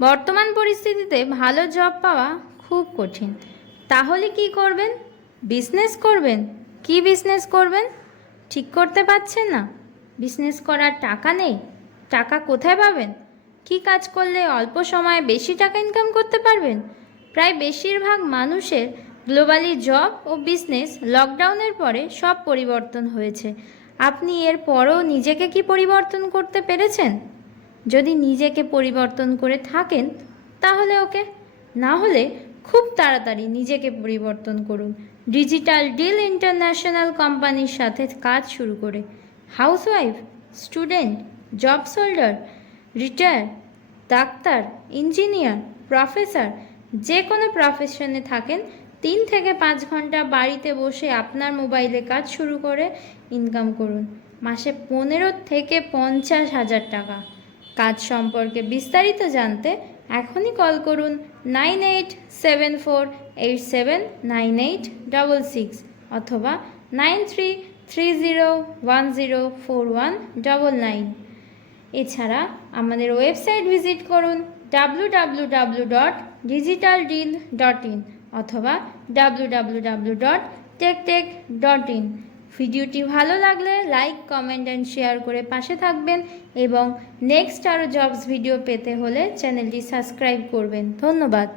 বর্তমান পরিস্থিতিতে ভালো জব পাওয়া খুব কঠিন। তাহলে কি করবেন? বিজনেস করবেন? কি বিজনেস করবেন ঠিক করতে পারছেন না? বিজনেস করার টাকা নেই? টাকা কোথায় পাবেন? কি কাজ করলে অল্প সময়ে বেশি টাকা ইনকাম করতে পারবেন? প্রায় বেশিরভাগ মানুষের গ্লোবালি জব ও বিজনেস লকডাউনের পরে সব পরিবর্তন হয়েছে। আপনি এর পরও নিজেকে কি পরিবর্তন করতে পেরেছেন? যদি নিজেকে পরিবর্তন করে থাকেন তাহলে ওকে, না হলে খুব তাড়াতাড়ি নিজেকে পরিবর্তন করুন ডিজিটাল ডিল ইন্টারন্যাশনাল কোম্পানির সাথে কাজ শুরু করে। Housewife, student, job holder, retire, doctor, engineer, professor, যে কোনো প্রফেশনে থাকেন 3 থেকে 5 ঘন্টা বাড়িতে বসে আপনার মোবাইলে কাজ শুরু করে ইনকাম করুন মাসে 15 থেকে 50 হাজার টাকা। কাজ সম্পর্কে বিস্তারিত জানতে এখনই কল করুন 9874879866 অথবা 9330104199। এছাড়া আমাদের ওয়েবসাইট ভিজিট করুন www.digitaldeal.in অথবা www.techtech.in। ভিডিওটি ভালো লাগলে লাইক, কমেন্ট অ্যান্ড শেয়ার করে পাশে থাকবেন এবং নেক্সট আরও জবস ভিডিও পেতে হলে চ্যানেলটি সাবস্ক্রাইব করবেন। ধন্যবাদ।